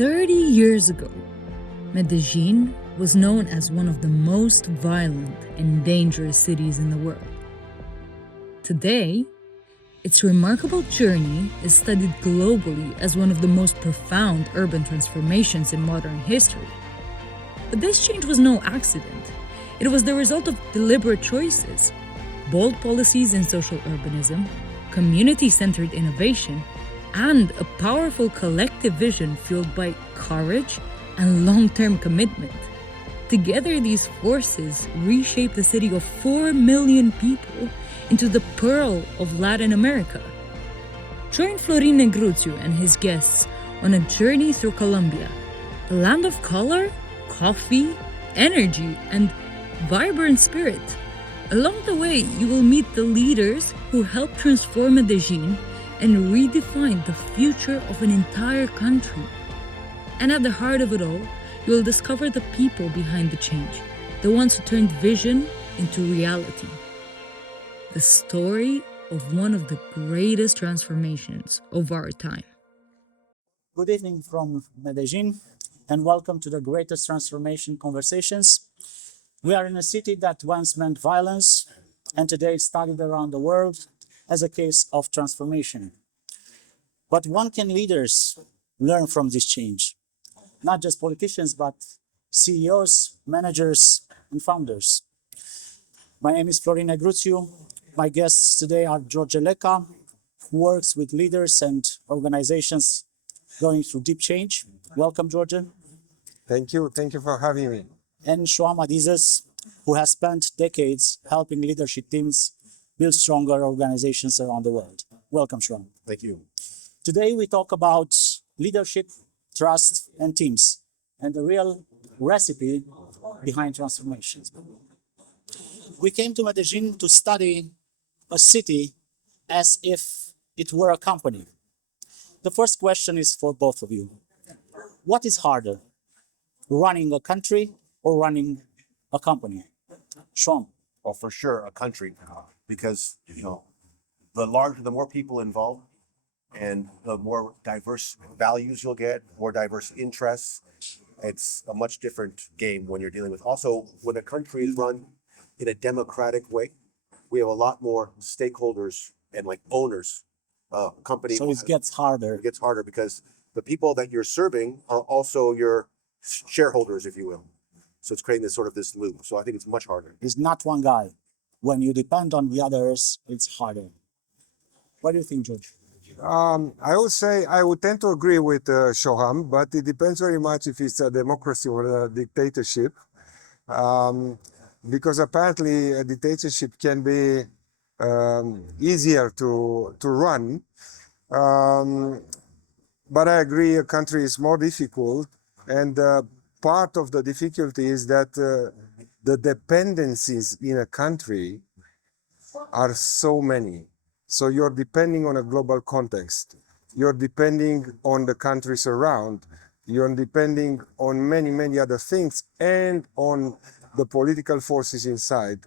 30 years ago, Medellín was known as one of the most violent and dangerous cities in the world. Today, its remarkable journey is studied globally as one of the most profound urban transformations in modern history. But this change was no accident. It was the result of deliberate choices, bold policies in social urbanism, community-centered innovation, and a powerful collective vision fueled by courage and long-term commitment. Together, these forces reshaped a city of 4 million people into the pearl of Latin America. Join Florin Negruțiu and his guests on a journey through Colombia, a land of color, coffee, energy, and vibrant spirit. Along the way, you will meet the leaders who helped transform Medellín and redefine the future of an entire country. And at the heart of it all, you will discover the people behind the change, the ones who turned vision into reality. The story of one of the greatest transformations of our time. Good evening from Medellín, and welcome to the Greatest Transformation Conversations. We are in a city that once meant violence, and today is studied around the world as a case of transformation. But what can leaders learn from this change? Not just politicians, but CEOs, managers, and founders. My name is Florin Negruțiu. My guests today are George Leca, who works with leaders and organizations going through deep change. Welcome, George. Thank you for having me. And Shoham Adizes, who has spent decades helping leadership teams build stronger organizations around the world. Welcome, Shoham. Thank you. Today we talk about leadership, trust, and teams, and the real recipe behind transformations. We came to Medellín to study a city as if it were a company. The first question is for both of you. What is harder, running a country or running a company? Sean. Well, for sure, a country, because the more people involved, and the more diverse values you'll get, more diverse interests. It's a much different game when you're dealing with. Also, when a country is run in a democratic way, we have a lot more stakeholders and like owners. Company. So it gets harder. It gets harder because the people that you're serving are also your shareholders, if you will. So it's creating this loop. So I think it's much harder. It's not one guy. When you depend on the others, it's harder. What do you think, George? I would tend to agree with Shoham, but it depends very much if it's a democracy or a dictatorship. Because apparently a dictatorship can be easier to run. But I agree a country is more difficult, and part of the difficulty is that the dependencies in a country are so many. So you're depending on a global context. You're depending on the countries around. You're depending on many, many other things, and on the political forces inside,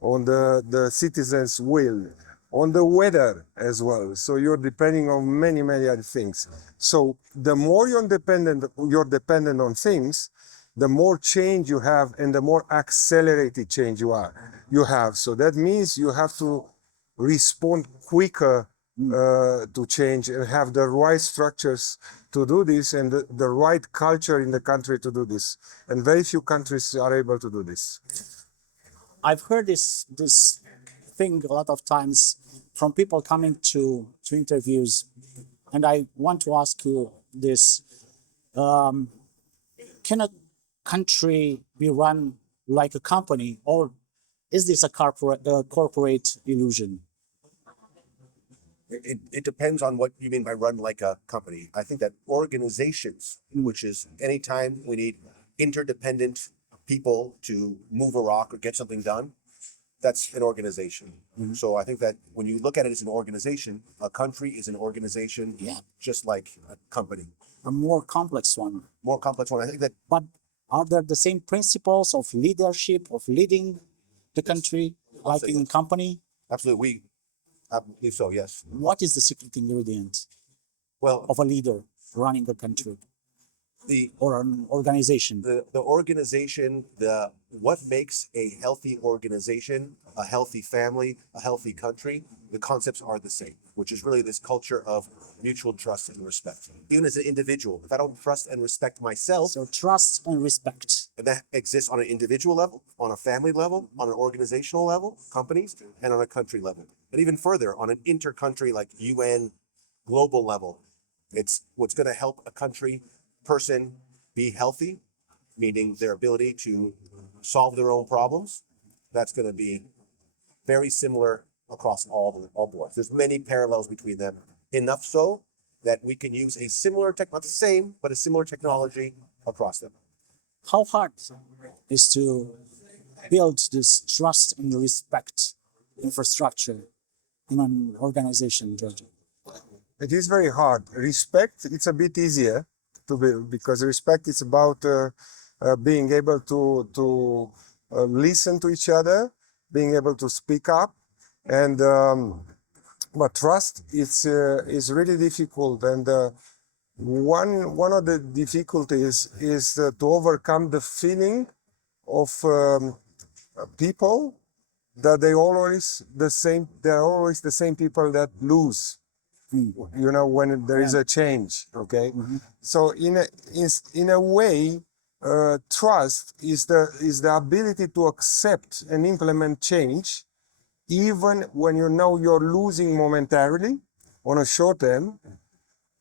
on the citizens' will, on the weather as well. So you're depending on many, many other things. So the more you're dependent on things, the more change you have and the more accelerated change you have. So that means you have to respond quicker to change and have the right structures to do this, and the right culture in the country to do this. And very few countries are able to do this. I've heard this thing a lot of times from people coming to interviews, and I want to ask you this. Can a country be run like a company, or is this a corporate illusion? It depends on what you mean by run like a company. I think that organizations, which is anytime we need interdependent people to move a rock or get something done, that's an organization. Mm-hmm. So I think that when you look at it as an organization, a country is an organization, just like a company. A more complex one. More complex one. I think that. But are there the same principles of leadership, of leading the country, like in a company? Absolutely. I believe so, yes. What is the secret ingredient of a leader running a country? or an organization? The organization, what makes a healthy organization, a healthy family, a healthy country, the concepts are the same, which is really this culture of mutual trust and respect. Even as an individual, if I don't trust and respect myself, So trust and respect. and that exists on an individual level, on a family level, on an organizational level, companies, and on a country level. And even further, on an inter-country like UN global level, it's what's going to help a country person be healthy, meaning their ability to solve their own problems. That's going to be very similar across all boards. There's many parallels between them, enough so that we can use a similar tech, not the same, but a similar technology across them. How hard is to build this trust and respect infrastructure in an organization, George? It is very hard. Respect, it's a bit easier to build because respect is about being able to listen to each other, being able to speak up, and but trust is really difficult. And one of the difficulties is to overcome the feeling of people that they're always the same people that lose. You know, when there is a change, okay? So in a way, trust is the ability to accept and implement change, even when you know you're losing momentarily on a short term,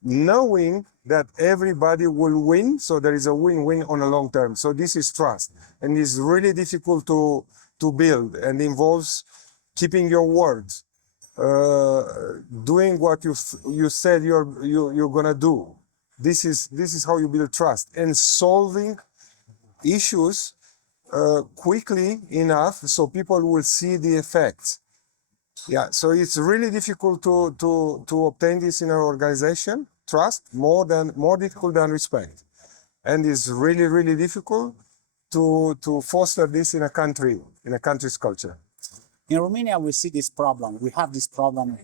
knowing that everybody will win, so there is a win-win on a long term. So this is trust, and it's really difficult to build, and involves keeping your words. Doing what you said you're gonna do. This is how you build trust, and solving issues quickly enough so people will see the effects. Yeah, so it's really difficult to obtain this in an organization. Trust more difficult than respect, and it's really difficult to foster this in a country's culture. In Romania, we see this problem. We have this problem.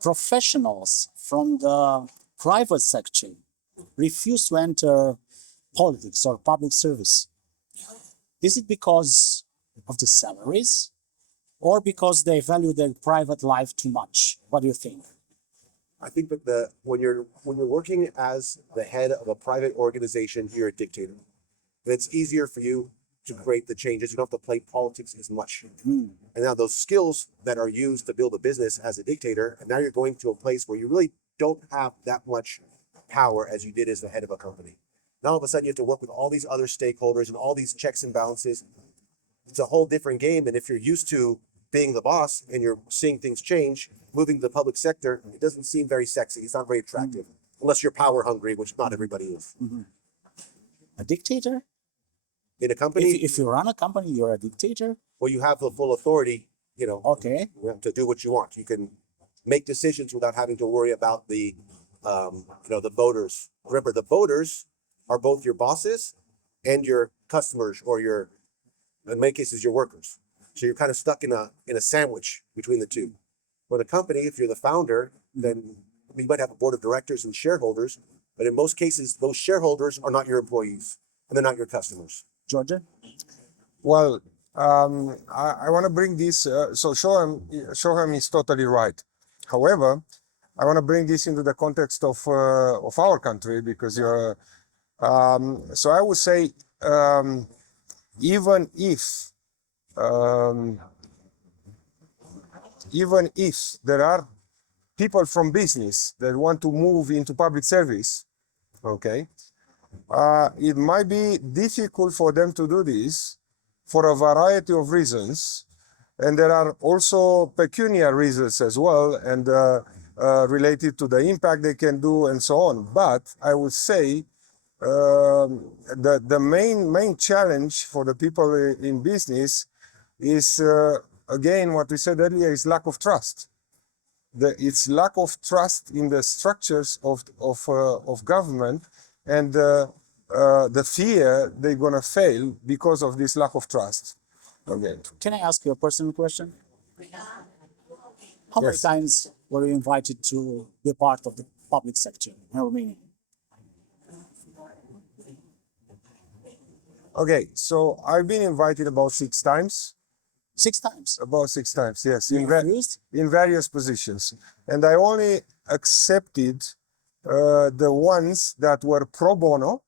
Professionals from the private sector refuse to enter politics or public service. Is it because of the salaries or because they value their private life too much? What do you think? I think that when you're working as the head of a private organization, you're a dictator. And it's easier for you to create the changes. You don't have to play politics as much. And now those skills that are used to build a business as a dictator, and now you're going to a place where you really don't have that much power as you did as the head of a company. Now all of a sudden you have to work with all these other stakeholders and all these checks and balances. It's a whole different game. And if you're used to being the boss and you're seeing things change, moving to the public sector, it doesn't seem very sexy. It's not very attractive, unless you're power hungry, which not everybody is. A dictator? In a company, If you run a company, you're a dictator? well, you have the full authority, Okay. to do what you want. You can make decisions without having to worry about the voters. Remember, the voters are both your bosses and your customers, or in many cases, your workers. So you're kind of stuck in a sandwich between the two. With a company, if you're the founder, then you might have a board of directors and shareholders, but in most cases, those shareholders are not your employees and they're not your customers. Georgia? Well, I want to bring this. So Shoham is totally right. However, I want to bring this into the context of our country, because you're. So I would say, even if there are people from business that want to move into public service, okay, it might be difficult for them to do this for a variety of reasons. And there are also pecuniary reasons as well, and related to the impact they can do and so on. But I would say the main challenge for the people in business is, again, what we said earlier, is lack of trust. It's lack of trust in the structures of government, and the fear they're going to fail because of this lack of trust. Okay. Can I ask you a personal question? How many Yes. times were you invited to be part of the public sector in Romania? Okay, so I've been invited about 6 times. 6 times. About 6 times, yes, You refused? in various positions, and I only accepted the ones that were pro bono,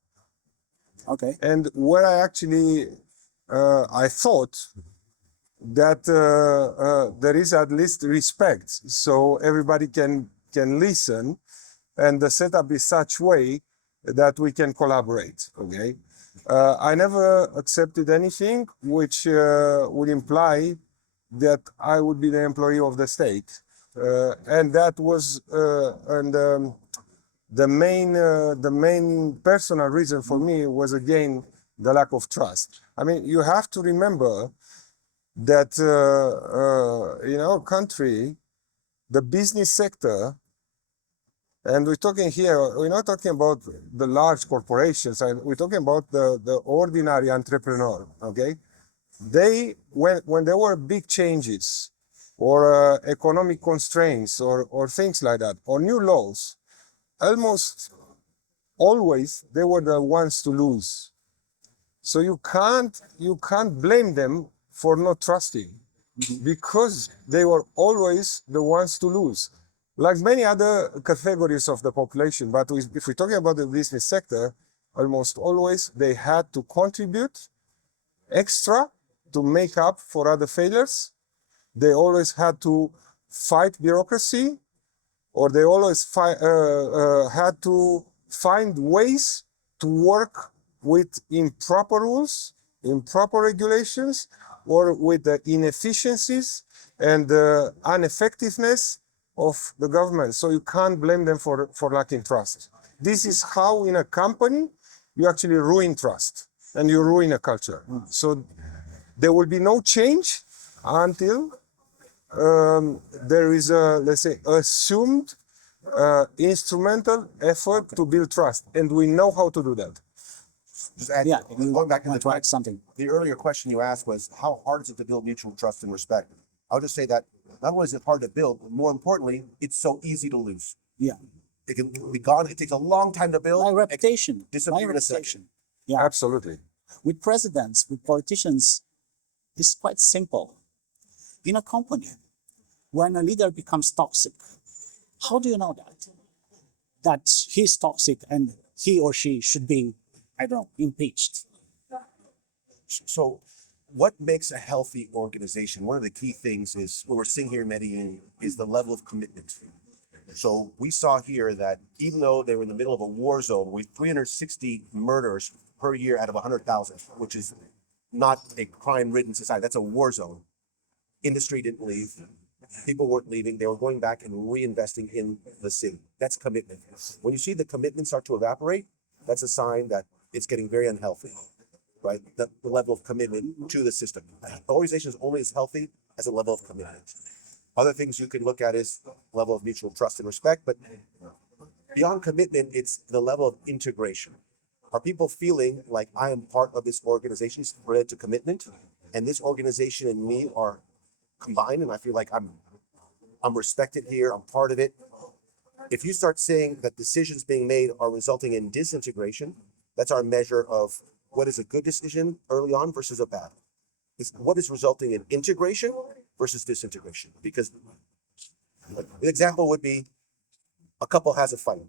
Okay. and where I actually I thought that there is at least respect, so everybody can listen, and the setup is such way that we can collaborate. Okay, I never accepted anything which would imply that I would be the employee of the state, and that was the main personal reason for me was again the lack of trust. I mean, you have to remember that in our country, the business sector, and we're talking here, we're not talking about the large corporations, we're talking about the ordinary entrepreneur, okay? When there were big changes or economic constraints or things like that, or new laws, almost always they were the ones to lose. So you can't blame them for not trusting, because they were always the ones to lose, like many other categories of the population. But if we're talking about the business sector, almost always they had to contribute extra to make up for other failures. They always had to fight bureaucracy, or they always had to find ways to work with improper rules, improper regulations, or with the inefficiencies and the ineffectiveness of the government. So you can't blame them for lacking trust. This is how in a company you actually ruin trust and you ruin a culture. So there will be no change until there is a, let's say, assumed instrumental effort to build trust, and we know how to do that. Just add, Yeah, going back to want to add something. the earlier question you asked was how hard is it to build mutual trust and respect? I'll just say that not only is it hard to build, but more importantly, it's so easy to lose. Yeah. It can be gone. It takes a long time to build. My reputation. Disappear My in a second. reputation. Yeah. Absolutely. With presidents, with politicians, it's quite simple. In a company, when a leader becomes toxic, how do you know that? That he's toxic and he or she should be, I don't know, impeached. So what makes a healthy organization? One of the key things is what we're seeing here in Medellín is the level of commitment. So we saw here that even though they were in the middle of a war zone with 360 murders per year out of 100,000, which is not a crime-ridden society, that's a war zone. Industry didn't leave. People weren't leaving. They were going back and reinvesting in the city. That's commitment. When you see the commitment start to evaporate, that's a sign that it's getting very unhealthy, right? The level of commitment to the system. The organization is only as healthy as a level of commitment. Other things you can look at is level of mutual trust and respect, but beyond commitment, it's the level of integration. Are people feeling like I am part of this organization related to commitment, and this organization and me are combined, and I feel like I'm respected here, I'm part of it. If you start saying that decisions being made are resulting in disintegration, that's our measure of what is a good decision early on versus a bad. It's what is resulting in integration versus disintegration. Because an example would be a couple has a fight.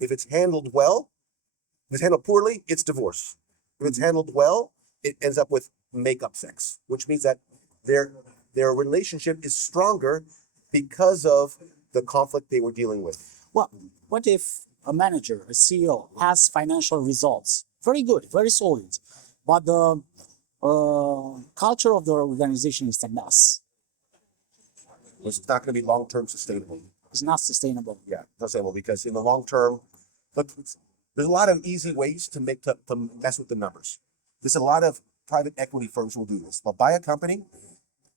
If it's handled well, if it's handled poorly, it's divorce. If it's handled well, it ends up with make-up sex, which means that their relationship is stronger because of the conflict they were dealing with. Well, what if a manager, a CEO, has financial results? Very good, very solid. But the culture of the organization is a mess. It's not going to be long-term sustainable. It's not sustainable. Yeah, not sustainable because in the long term, look, there's a lot of easy ways to mess with the numbers. There's a lot of private equity firms who will do this. They'll buy a company,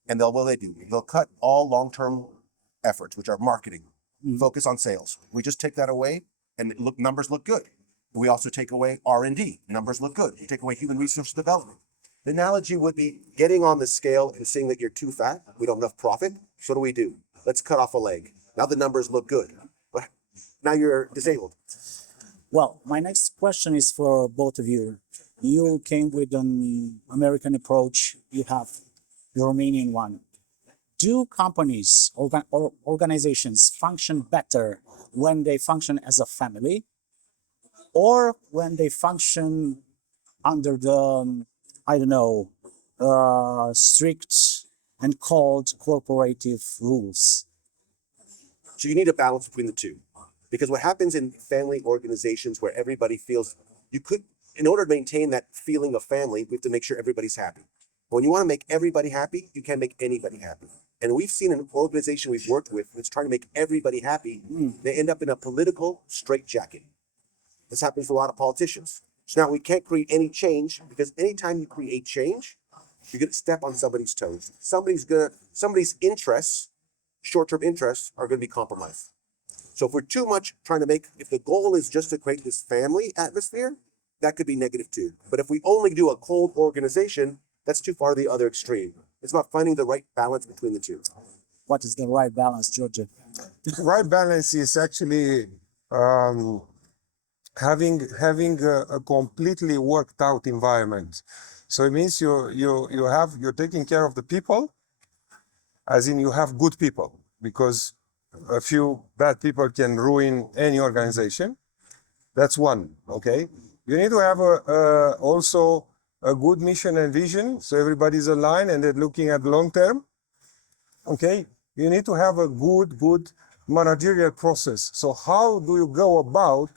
and they'll cut all long-term efforts, which are marketing, focus on sales. We just take that away, and numbers look good. We also take away R&D, numbers look good. You take away human resource development. The analogy would be getting on the scale and seeing that you're too fat, we don't have enough profit. So what do? Let's cut off a leg. Now the numbers look good, but now you're disabled. Well, my next question is for both of you. You came with an American approach. You have the Romanian one. Do companies or organizations function better when they function as a family, or when they function under the I don't know, strict and cold corporative rules? So you need a balance between the two. Because what happens in family organizations where everybody feels in order to maintain that feeling of family, we have to make sure everybody's happy. When you want to make everybody happy, you can't make anybody happy. And we've seen an organization we've worked with that's trying to make everybody happy. They end up in a political straitjacket. This happens to a lot of politicians. So now we can't create any change, because anytime you create change, you're going to step on somebody's toes. Somebody's interests, short-term interests, are going to be compromised. So if we're too much trying to if the goal is just to create this family atmosphere, that could be negative too. But if we only do a cold organization, that's too far the other extreme. It's about finding the right balance between the two. What is the right balance, George? The right balance is actually having a completely worked out environment. So it means you're taking care of the people, as in you have good people, because a few bad people can ruin any organization. That's one, okay? You need to have also a good mission and vision, so everybody's aligned and they're looking at long term, okay? You need to have a good managerial process. So how do you go about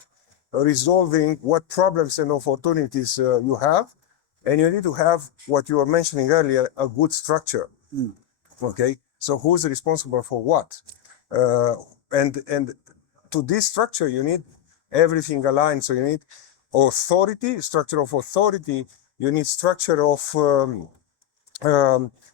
resolving what problems and opportunities you have? And you need to have, what you were mentioning earlier, a good structure, okay? So who's responsible for what? And to this structure, you need everything aligned. So you need authority, structure of authority. You need structure of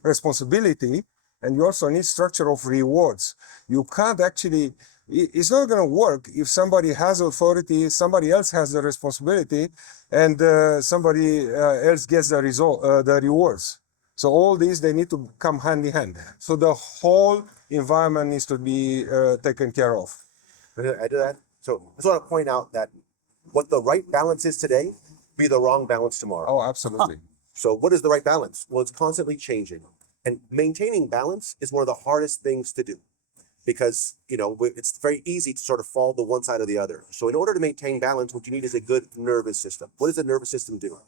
responsibility, and you also need structure of rewards. You can't actually, it's not going to work if somebody has authority, somebody else has the responsibility, and somebody else gets the rewards. So all these, they need to come hand in hand. So the whole environment needs to be taken care of. Can I add to that? So I just want to point out that what the right balance is today be the wrong balance tomorrow. Oh, absolutely. So what is the right balance? Well, it's constantly changing. And maintaining balance is one of the hardest things to do, because it's very easy to sort of fall to one side or the other. So in order to maintain balance, what you need is a good nervous system. What does the nervous system do?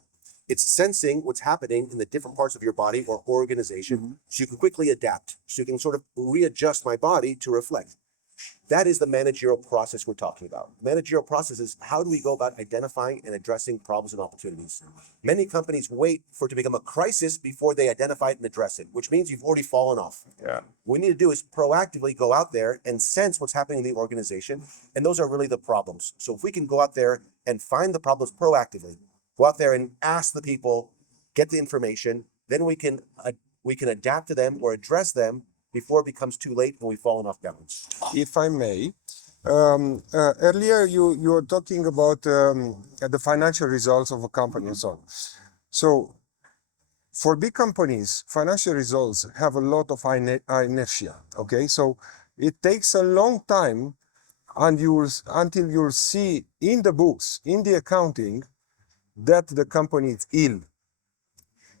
It's sensing what's happening in the different parts of your body or organization, so you can quickly adapt. So you can sort of readjust my body to reflect. That is the managerial process we're talking about. Managerial process is how do we go about identifying and addressing problems and opportunities. Many companies wait for it to become a crisis before they identify it and address it, which means you've already fallen off. Yeah. What we need to do is proactively go out there and sense what's happening in the organization, and those are really the problems. So if we can go out there and find the problems proactively, go out there and ask the people, get the information, then we can adapt to them or address them before it becomes too late and we've fallen off balance. If I may, earlier you were talking about the financial results of a company and so on. So for big companies, financial results have a lot of inertia, okay? So it takes a long time until you'll see in the books, in the accounting, that the company is ill.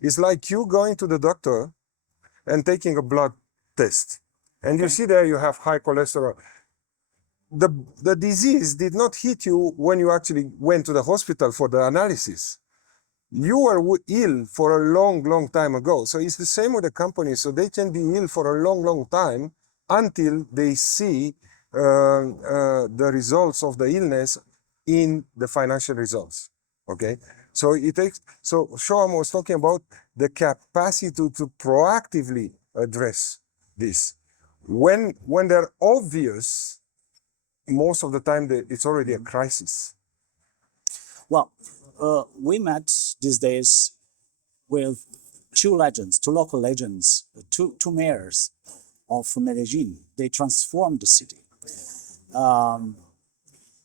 It's like you going to the doctor and taking a blood test, and you see there you have high cholesterol. The disease did not hit you when you actually went to the hospital for the analysis. You were ill for a long time ago. So it's the same with the company. So they can be ill for a long time until they see the results of the illness in the financial results. Okay, so it takes. So Shoham was talking about the capacity to proactively address this. When they're obvious, most of the time it's already a crisis. Well, we met these days with two local legends, two mayors of Medellín. They transformed the city.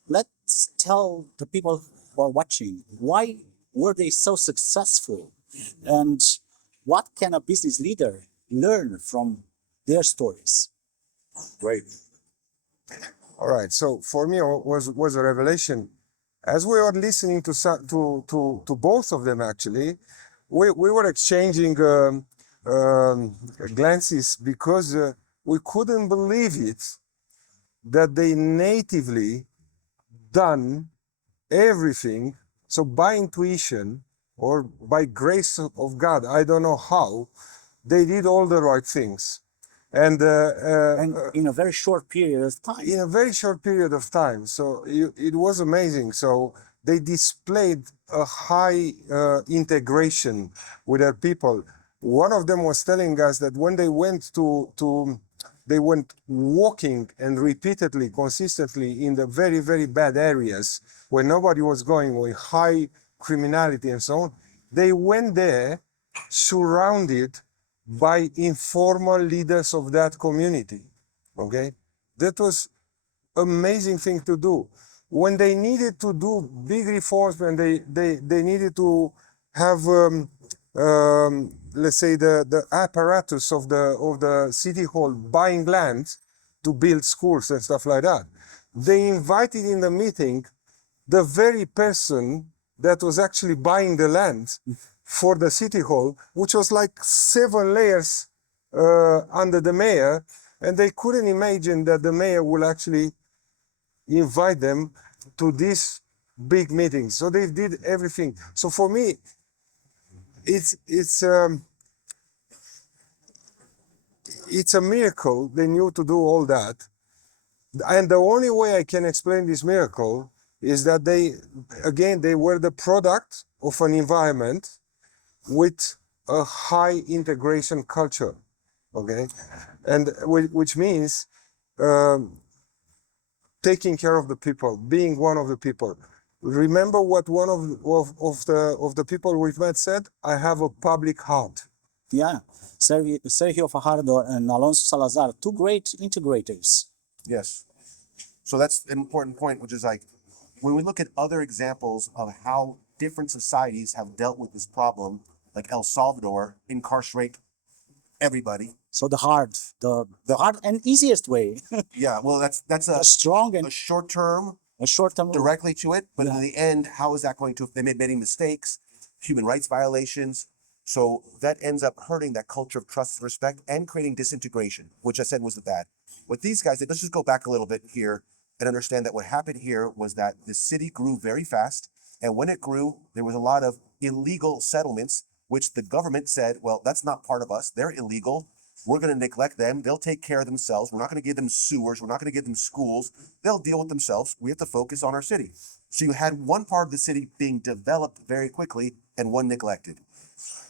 Let's tell the people who are watching, why were they so successful, and what can a business leader learn from their stories? Great. All right. So for me, it was a revelation As we were listening to both of them, actually, we were exchanging glances because we couldn't believe it that they natively done everything. So by intuition or by grace of God, I don't know how, they did all the right things. And in a very short period of time. in a very short period of time. So it was amazing. So they displayed a high integration with their people. One of them was telling us that when they went they went walking and repeatedly, consistently in the very, very bad areas where nobody was going, with high criminality and so on. They went there surrounded by informal leaders of that community. Okay, that was amazing thing to do. When they needed to do big reforms, when they needed to have let's say the apparatus of the city hall buying land to build schools and stuff like that, they invited in the meeting the very person that was actually buying the land for the city hall, which was like 7 layers under the mayor, and they couldn't imagine that the mayor will actually invite them to this big meeting. So they did everything. So for me, it's a miracle they knew to do all that. And the only way I can explain this miracle is that they were the product of an environment with a high integration culture, okay? And which means taking care of the people, being one of the people. Remember what one of the people we've met said? I have a public heart. Yeah, Sergio Fajardo and Alonso Salazar, 2 great integrators. Yes. So that's an important point, which is like, when we look at other examples of how different societies have dealt with this problem, like El Salvador, incarcerate everybody. So the hard and easiest way. Yeah, well, that's a strong and a short term, a short-term directly to it, but Yeah. in the end, how is that going to? They made many mistakes, human rights violations. So that ends up hurting that culture of trust and respect and creating disintegration, which I said was the bad. With these guys, let's just go back a little bit here and understand that what happened here was that the city grew very fast. And when it grew, there was a lot of illegal settlements, which the government said, well, that's not part of us. They're illegal. We're going to neglect them. They'll take care of themselves. We're not going to give them sewers. We're not going to give them schools. They'll deal with themselves. We have to focus on our city. So you had one part of the city being developed very quickly and one neglected.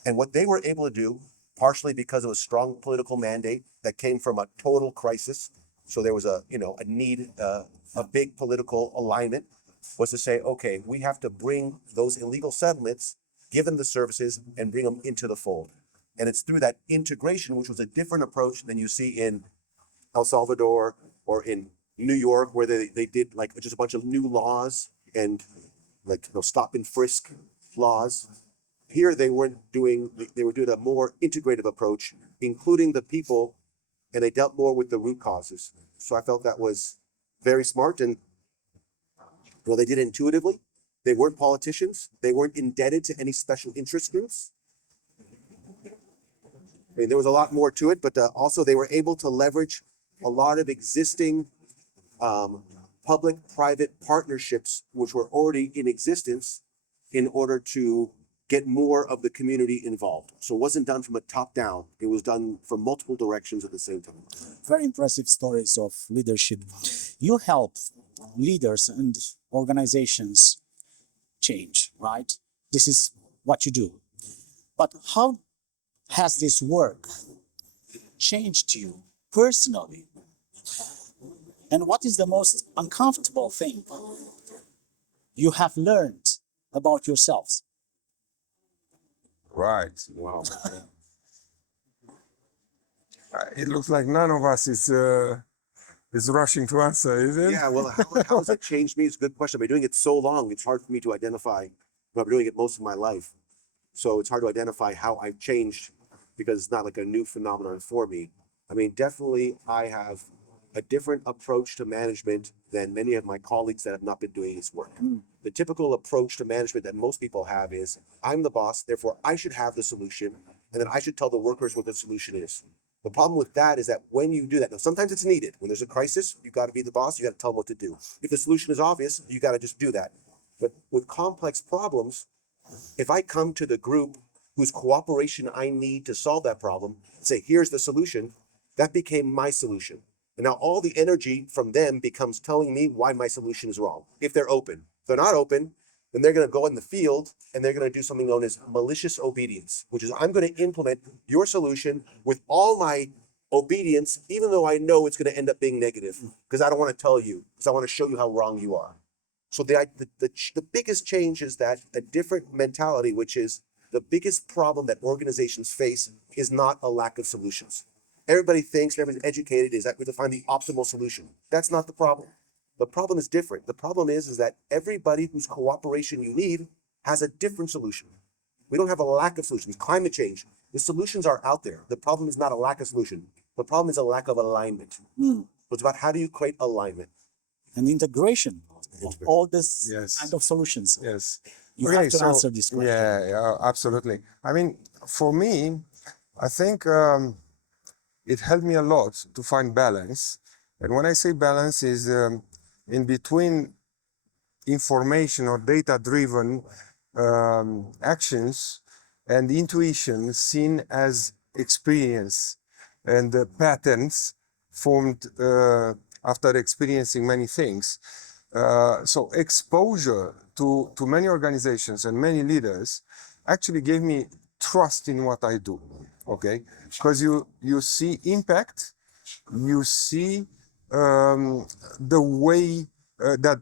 And what they were able to do, partially because of a strong political mandate that came from a total crisis, so there was a need, a big political alignment, was to say, okay, we have to bring those illegal settlements, give them the services, and bring them into the fold. And it's through that integration, which was a different approach than you see in El Salvador or in New York, where they did like just a bunch of new laws and like stop and frisk laws. Here they were doing a more integrative approach, including the people, and they dealt more with the root causes. So I felt that was very smart, and they did it intuitively. They weren't politicians. They weren't indebted to any special interest groups. I mean, there was a lot more to it, but also they were able to leverage a lot of existing public-private partnerships, which were already in existence, in order to get more of the community involved. So it wasn't done from a top down. It was done from multiple directions at the same time. very impressive stories of leadership. You help leaders and organizations change, right? This is what you do. But how has this work changed you personally? And what is the most uncomfortable thing you have learned about yourselves? Right. Wow. It looks like none of us is rushing to answer, is it? Yeah, well, how has it changed me? It's a good question. I've been doing it so long, it's hard for me to identify. I've been doing it most of my life. So it's hard to identify how I've changed because it's not like a new phenomenon for me. I mean, definitely I have a different approach to management than many of my colleagues that have not been doing this work. The typical approach to management that most people have is, I'm the boss, therefore I should have the solution, and then I should tell the workers what the solution is. The problem with that is that when you do that, now sometimes it's needed. When there's a crisis, you got to be the boss, you got to tell them what to do. If the solution is obvious, you got to just do that. But with complex problems, if I come to the group whose cooperation I need to solve that problem, say, here's the solution, that became my solution. And now all the energy from them becomes telling me why my solution is wrong, if they're open. If they're not open, then they're going to go in the field and they're going to do something known as malicious obedience, which is I'm going to implement your solution with all my obedience, even though I know it's going to end up being negative, because I don't want to tell you, because I want to show you how wrong you are. So the biggest change is that a different mentality, which is the biggest problem that organizations face is not a lack of solutions. Everybody thinks, everybody's educated, is that we have to find the optimal solution. That's not the problem. The problem is different. The problem is that everybody whose cooperation you need has a different solution. We don't have a lack of solutions. Climate change, the solutions are out there. The problem is not a lack of solution. The problem is a lack of alignment. So it's about how do you create alignment? And integration of all this Yes. kind of solutions. Yes. You Okay, have to so- answer this question. Yeah, absolutely. I mean, for me, I think it helped me a lot to find balance. And when I say balance is in between information or data-driven actions and intuition seen as experience and patterns formed after experiencing many things. So exposure to many organizations and many leaders actually gave me trust in what I do, okay? Because you see impact, you see the way that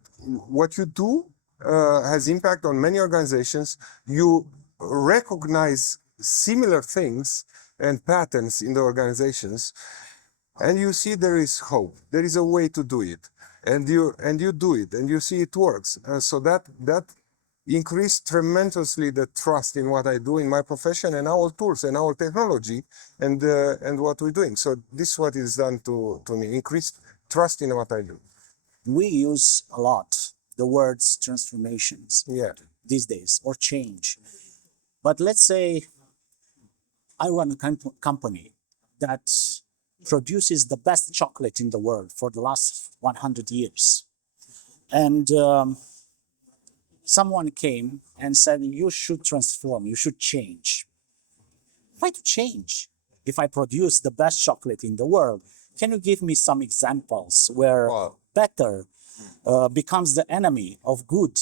what you do has impact on many organizations. You recognize similar things and patterns in the organizations, and you see there is hope. There is a way to do it, and you do it, and you see it works. So that increased tremendously the trust in what I do in my profession and our tools and our technology and what we're doing. So this is what is done to me, increased trust in what I do. We use a lot the words transformations Yeah. these days, or change. But let's say I run a company that produces the best chocolate in the world for the last 100 years. And someone came and said, you should transform, you should change. Why to change? If I produce the best chocolate in the world, can you give me some examples where Wow. better becomes the enemy of good?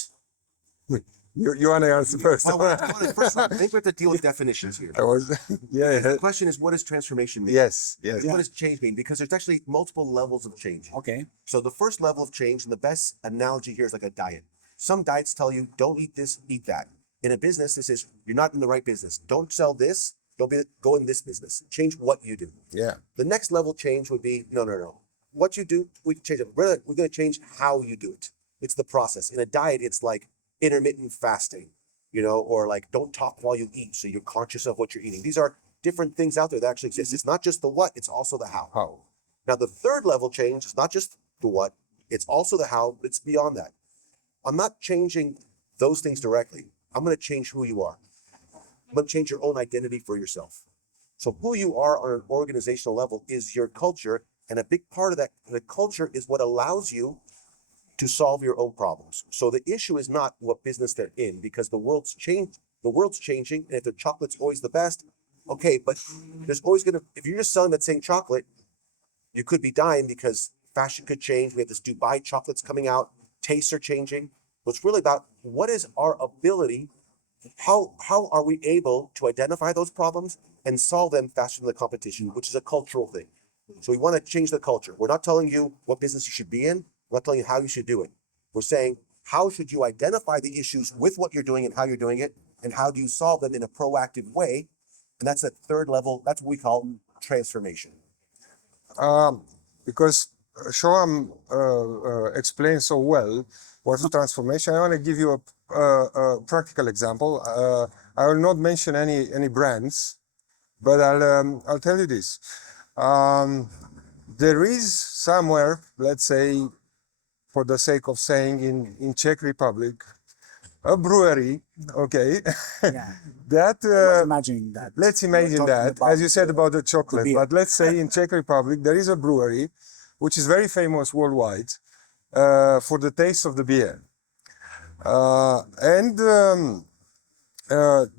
You want to answer first? First of all, I think we have to deal with definitions here. I was, yeah. The question is, what does transformation mean? Yes. What does change mean? Because there's actually multiple levels of change. Okay. So the first level of change, and the best analogy here is like a diet. Some diets tell you, don't eat this, eat that. In a business, this is, you're not in the right business. Don't sell this, go in this business. Change what you do. Yeah. The next level change would be, no. What you do, we can change it. We're going to change how you do it. It's the process. In a diet, it's like intermittent fasting, or like don't talk while you eat, so you're conscious of what you're eating. These are different things out there that actually exist. It's not just the what, it's also the how. How? Now, the third level change is not just the what, it's also the how, but it's beyond that. I'm not changing those things directly. I'm going to change who you are. I'm going to change your own identity for yourself. So who you are on an organizational level is your culture, and a big part of that, the culture is what allows you to solve your own problems. So the issue is not what business they're in, because the world's changing, and if the chocolate's always the best, okay, but there's always if you're just selling that same chocolate, you could be dying because fashion could change. We have this Dubai chocolates coming out, tastes are changing. So it's really about what is our ability, how are we able to identify those problems and solve them faster than the competition, which is a cultural thing. So we want to change the culture. We're not telling you what business you should be in. We're not telling you how you should do it. We're saying, how should you identify the issues with what you're doing and how you're doing it, and how do you solve them in a proactive way? And that's the third level. That's what we call transformation. Because Shoham explained so well what's transformation, I want to give you a practical example. I will not mention any brands, but I'll tell you this. there is somewhere, let's say, for the sake of saying, in Czech Republic, a brewery, okay, Yeah. that I was imagining that. let's You were imagine talking that, about as you said about the chocolate, beer. but let's say in Czech Republic there is a brewery which is very famous worldwide for the taste of the beer.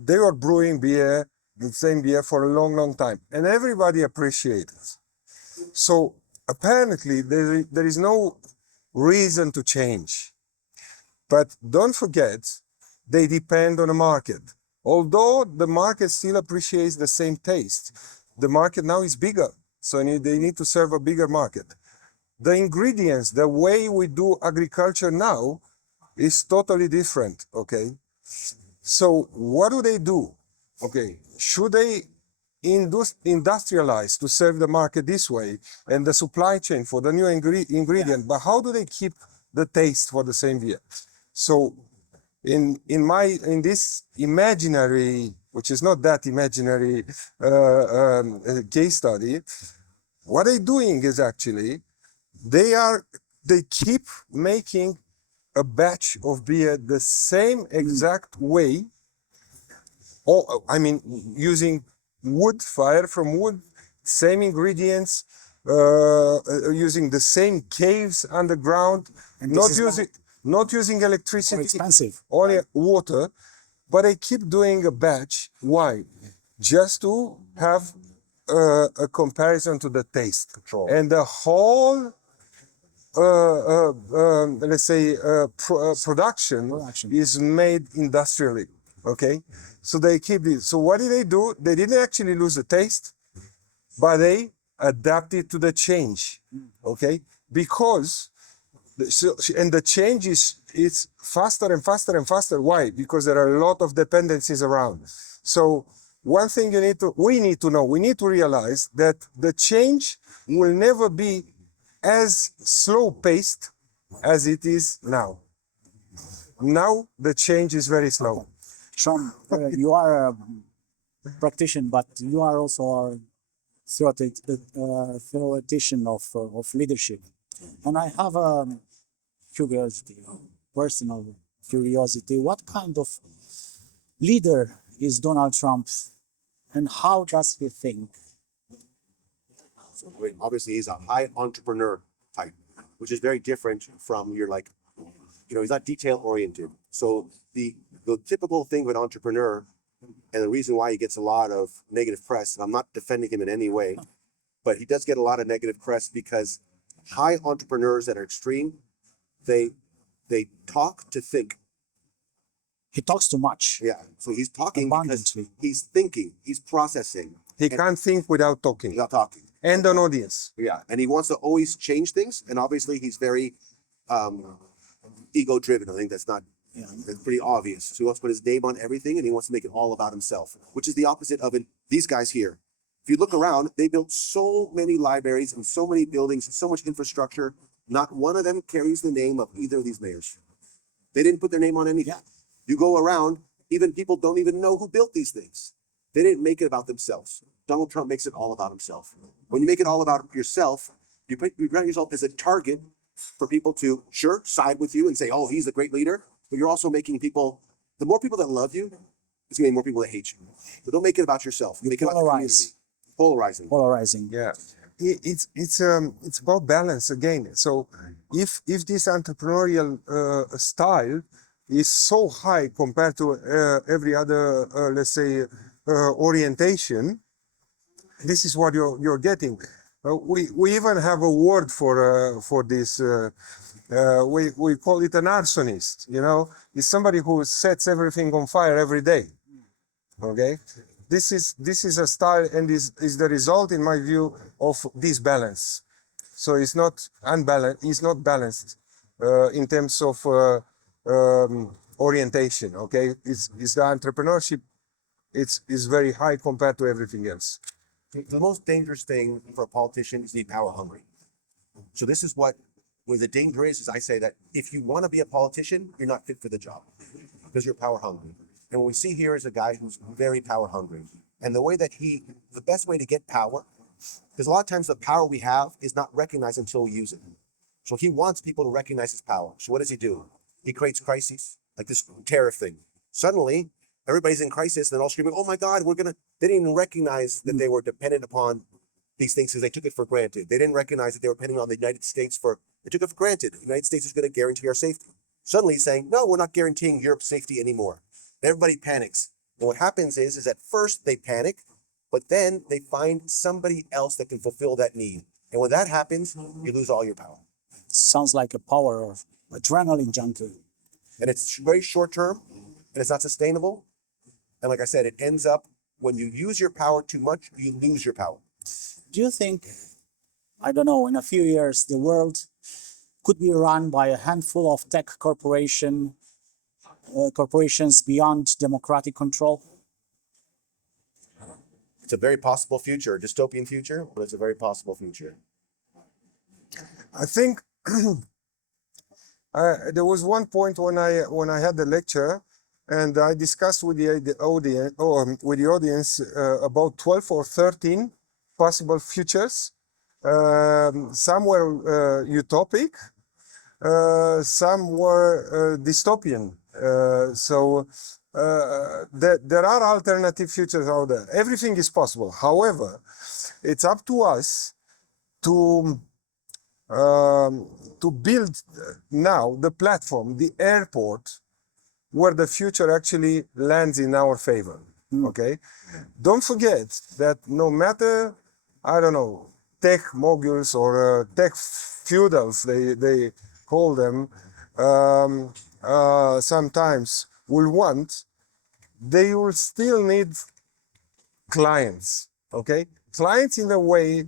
They were brewing beer, the same beer, for a long, long time, and everybody appreciated it. So apparently there is no reason to change. But don't forget, they depend on the market. Although the market still appreciates the same taste, the market now is bigger, so they need to serve a bigger market. The ingredients, the way we do agriculture now is totally different, okay? So what do? Okay, should they industrialize to serve the market this way and the supply chain for the new ingredient, but how do they keep the taste for the same beer? So in this imaginary, which is not that imaginary case study, what they're doing is actually they keep making a batch of beer the same exact way, or I mean using wood, fire from wood, same ingredients, using the same caves underground, And this not using more electricity, expensive. only water, but they keep doing a batch. Why? Just to have a comparison to the taste. Control. And the whole, let's say, production is made industrially. Okay, so they keep this. So what did they do? They didn't actually lose the taste, but they adapted to the change. Okay, because and the change is faster and faster and faster. Why? Because there are a lot of dependencies around. So one thing we need to realize that the change will never be as slow paced as it is now. Now the change is very slow. Shoham, you are a practitioner, but you are also a theoretician of leadership. And I have a curiosity, personal curiosity. What kind of leader is Donald Trump, and how does he think? So, I mean, obviously, he's a high entrepreneur type, which is very different from your he's not detail oriented. So the typical thing with an entrepreneur, and the reason why he gets a lot of negative press, and I'm not defending him in any way, but he does get a lot of negative press because high entrepreneurs that are extreme, they talk to think. He talks too much. Yeah. So he's talking because Abundantly. he's thinking, he's processing. He can't think without talking. Without talking. And an audience. Yeah. And he wants to always change things. And obviously he's very ego driven. I think that's pretty obvious. So he wants to put his name on everything and he wants to make it all about himself, which is the opposite of these guys here. If you look around, they built so many libraries and so many buildings and so much infrastructure. Not one of them carries the name of either of these mayors. They didn't put their name on anything. Yeah. You go around, even people don't even know who built these things. They didn't make it about themselves. Donald Trump makes it all about himself. When you make it all about yourself, you present yourself as a target for people to, sure, side with you and say, oh, he's a great leader. But you're also making the more people that love you, it's going to be more people that hate you. So don't make it about yourself. Make it about the community. Polarizing. Yeah. It's about balance again. So if this entrepreneurial style is so high compared to every other, let's say, orientation, this is what you're getting. We even have a word for this. We call it an arsonist. It's somebody who sets everything on fire every day. Okay, this is a style, and is the result, in my view, of disbalance. So it's not unbalanced. It's not balanced in terms of orientation. Okay, it's the entrepreneurship. It's very high compared to everything else. The most dangerous thing for a politician is to be power hungry. So this is where the danger is I say that if you want to be a politician, you're not fit for the job because you're power hungry. And what we see here is a guy who's very power hungry. And the best way to get power Because a lot of times the power we have is not recognized until we use it. So he wants people to recognize his power. So what does he do? He creates crises, like this tariff thing. Suddenly, everybody's in crisis, and they're all screaming, "Oh my God, they didn't even recognize that they were dependent upon these things because they took it for granted. They didn't recognize that they were depending on the United States they took it for granted. The United States is going to guarantee our safety. Suddenly he's saying, no, we're not guaranteeing Europe's safety anymore. Everybody panics. And what happens is at first they panic, but then they find somebody else that can fulfill that need. And when that happens, you lose all your power. Sounds like a power of adrenaline junkie. And it's very short term, and it's not sustainable. And like I said, it ends up when you use your power too much, you lose your power. Do you think, I don't know, in a few years, the world could be run by a handful of tech corporations beyond democratic control? It's a very possible future, a dystopian future, but it's a very possible future. I think there was one point when I had the lecture, and I discussed with the audience about 12 or 13 possible futures. Some were utopic, some were dystopian. There are alternative futures out there. Everything is possible. However, it's up to us to build now the platform, the airport, where the future actually lands in our favor. Okay? Don't forget that no matter, I don't know, tech moguls or tech feudals, they call them, sometimes will want, they will still need clients. Okay? Clients in a way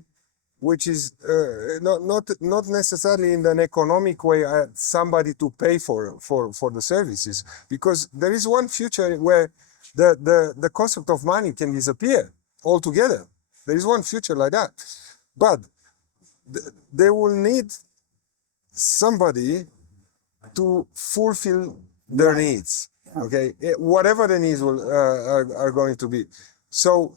which is not necessarily in an economic way, somebody to pay for the services, because there is one future where the concept of money can disappear altogether. There is one future like that, but they will need somebody to fulfill their needs. Okay, whatever the needs are going to be. So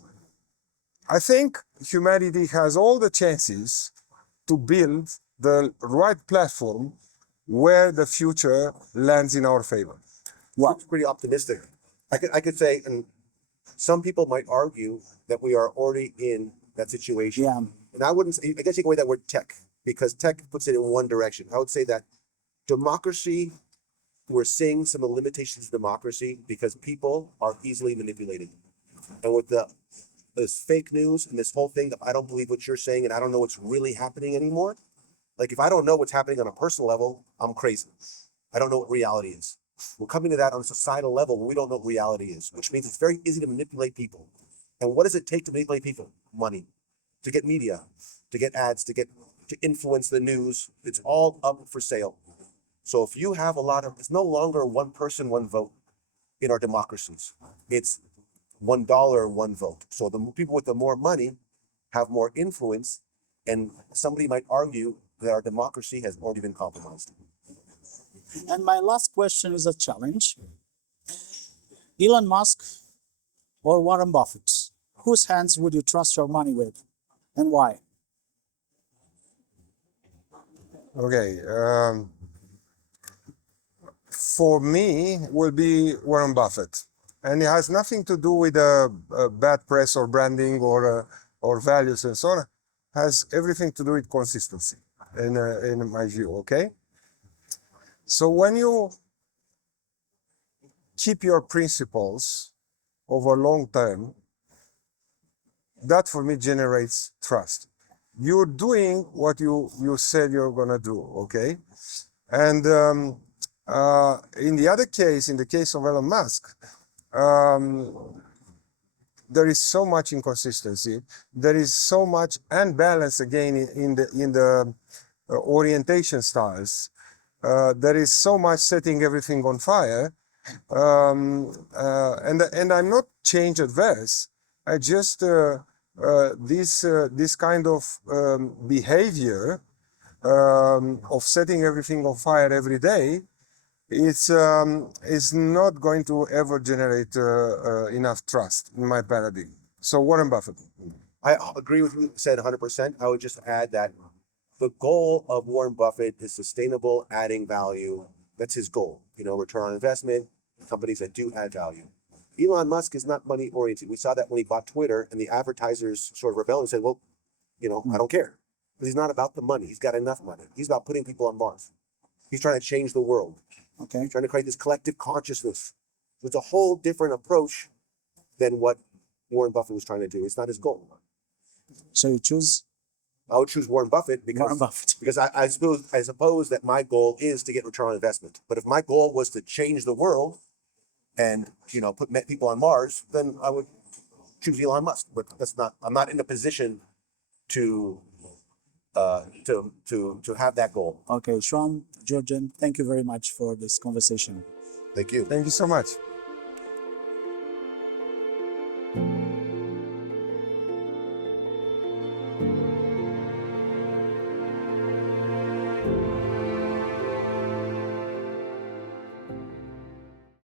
I think humanity has all the chances to build the right platform where the future lands in our favor. Well, it's pretty optimistic. I could say, and some people might argue that we are already in that situation. Yeah. And I wouldn't say, I guess take away that word tech, because tech puts it in one direction. I would say that democracy, we're seeing some of the limitations of democracy because people are easily manipulated. And with this fake news and this whole thing that I don't believe what you're saying and I don't know what's really happening anymore. Like if I don't know what's happening on a personal level, I'm crazy. I don't know what reality is. We're coming to that on a societal level where we don't know what reality is, which means it's very easy to manipulate people. And what does it take to manipulate people? Money. To get media, to get ads, to influence the news. It's all up for sale. So if you have it's no longer one person, one vote in our democracies. It's $1, one vote. So the people with the more money have more influence, and somebody might argue that our democracy has already been compromised. And my last question is a challenge. Elon Musk or Warren Buffett? Whose hands would you trust your money with, and why? Okay. For me, will be Warren Buffett. And it has nothing to do with bad press or branding or values and so on. It has everything to do with consistency, in my view, okay? So when you keep your principles over long term, that for me generates trust. You're doing what you said you're gonna do, okay? And in the case of Elon Musk, there is so much inconsistency. There is so much unbalance again in the orientation styles. There is so much setting everything on fire, and I'm not change adverse. I just this kind of behavior of setting everything on fire every day. It's not going to ever generate enough trust in my paradigm. So Warren Buffett. I agree with you said 100%. I would just add that the goal of Warren Buffett is sustainable adding value. That's his goal. Return on investment, companies that do add value. Elon Musk is not money oriented. We saw that when he bought Twitter, and the advertisers sort of rebelled and said, well, I don't care. But he's not about the money. He's got enough money. He's about putting people on Mars. He's trying to change the world. Okay. He's trying to create this collective consciousness. So it's a whole different approach than what Warren Buffett was trying to do. It's not his goal. So you choose I would choose Warren Buffett because Warren Buffett. because I suppose that my goal is to get return on investment. But if my goal was to change the world and put people on Mars, then I would choose Elon Musk. But I'm not in a position to have that goal. Okay, Shoham, Georgian, thank you very much for this conversation. Thank you. Thank you so much.